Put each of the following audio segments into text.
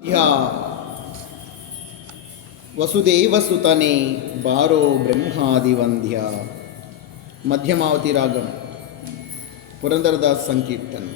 ह्या वसुदेवसुतने बारो ब्रह्मादिवंद्या मध्यमावती रागम पुरंदरदास संकीर्तन।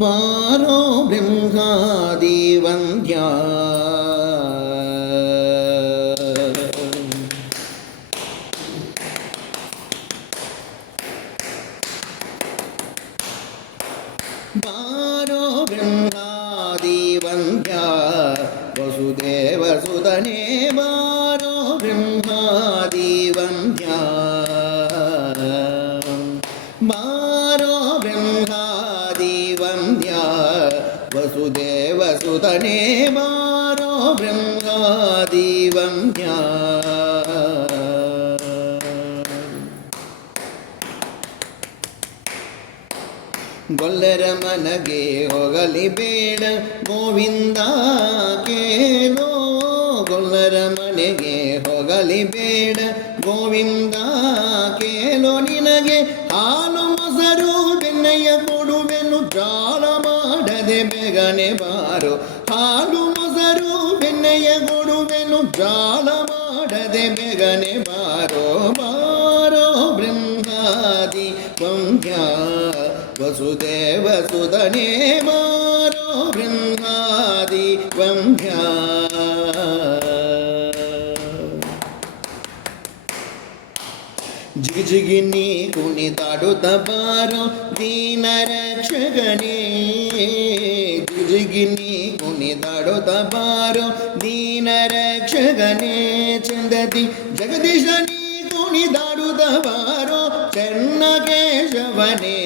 बारो ब्रह्मादिवंद्या बारो ब्रह्मादिवंद्या वसुदेवसुतने बारो ब्रह्मादिवंद्या बारो ब्रह्मादिवंद्या वसुदेवसुतने बारो ब्रह्मादिवंद्या ಗೊಲ್ಲರ ಮನಗೆ ಹೋಗಲಿ ಬೇಡ ಗೋವಿಂದ ಕೇಳೋ ಗೊಲ್ಲರ ಮನೆಗೆ ಹೋಗಲಿ ಬೇಡ ಗೋವಿಂದ ಕೇಳೋ ನಿನಗೆ ಹಾಲು ಮೊಸರು ಬೆಣ್ಣೆಯ ಕೊಡುವೆನು ಜಾಲ ಮಾಡದೆ ಬೇಗನೆ ಬಾರೋ ಹಾಲು ಮೊಸರು ಬೆಣ್ಣೆಯ ಕೊಡುವೆನು ಜಾಲ ಮಾಡದೆ ಬೇಗನೆ ಬಾರೋ ಬಾರೋ ಬ್ರಹ್ಮಾದಿ ವಂದ್ಯ वसुदेवसुतने बारो ब्रह्मादि वंद्या जिगिजिगिनी कुणिदाडुत्त बारो दीन रक्षकने जिगिजिगिनी कुणिदाडुत्त बारो दीन रक्षकने चंदति जगदीशनी कुणिदाडुत्त बारो ಚೆನ್ನಕೇಶವನೇ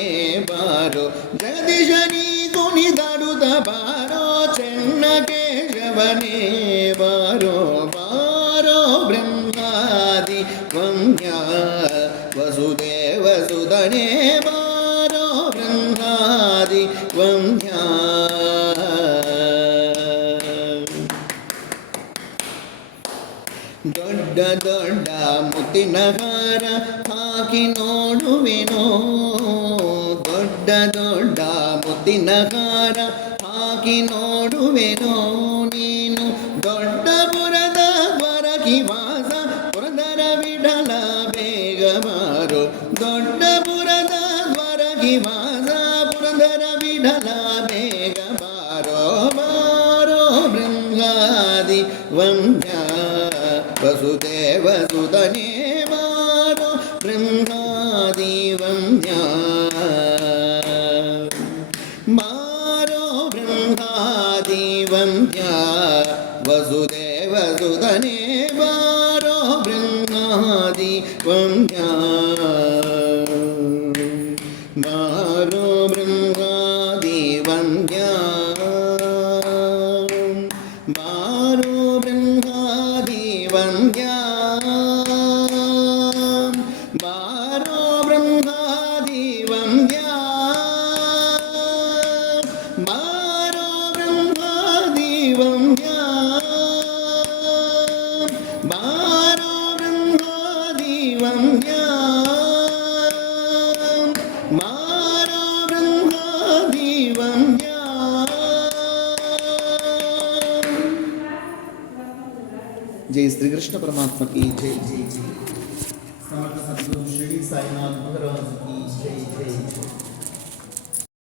ಬಾರೋ ಜಗದೀಶನಿ ಕುಣಿದಾಡುತ್ತ ಬಾರೋ ಚೆನ್ನಕೇಶವನೇ ಬಾರೋ ಬಾರೋ ಬ್ರಹ್ಮಾದಿ ವಂದ್ಯ ವಸುದೇವಸುತನೇ ಬಾರೋ ಬ್ರಹ್ಮಾದಿ ವಂದ್ಯ ದೊಡ್ಡ ದೊಡ್ಡ ಮುತ್ತಿನ ಹಾರ ಹಾಕಿ ನೋಡುವೆನೋ ದೊಡ್ಡ ದೊಡ್ಡ ಮುತ್ತಿನ ಹಾರ ಹಾಕಿ ನೋಡುವೆನೋ ನೀನು ದೊಡ್ಡಪುರದ ದ್ವಾರಕಿ ವಾಸ ಪುರಂದರ ವಿಠಲ ಬೇಗ ಬಾರೋ ದೊಡ್ಡಪುರದ ದ್ವಾರಕಿ ವಾಸ ಪುರಂದರ ವಿಠಲ ಬೇಗ ಬಾರೋ ಬಾರೋ ಬ್ರಹ್ಮಾದಿ ವಂದ್ಯ ವಸುದೇವಸುತನೇ ಬಾರೋ ಬ್ರಹ್ಮಾದಿ ವಂದ್ಯ ಬಾರೋ ಬ್ರಹ್ಮಾದಿ ವಂದ್ಯ ವಸುದೇವಸುತನೇ ಬಾರೋ ಬ್ರಹ್ಮಾದಿ ವಂದ್ಯ ಬಾರೋ ಬ್ರಹ್ಮಾದಿ ವಂದ್ಯ ಬಾರೋ ಬ್ರಹ್ಮಾದಿ ವಂದ್ಯ ಬಾರೋ ಬ್ರಹ್ಮಾದಿ ವಂದ್ಯ ಬಾರೋ ಬ್ರಹ್ಮಾದಿ ವಂದ್ಯ ಬಾರೋ ಬ್ರಹ್ಮಾದಿ ವಂದ್ಯ ಬಾರೋ ಬ್ರಹ್ಮಾದಿ ವಂದ್ಯ जय श्री कृष्ण परमात्मा की जय जय जय समर्थ सद्गुरु श्री साईनाथ महाराज की जय जय जय।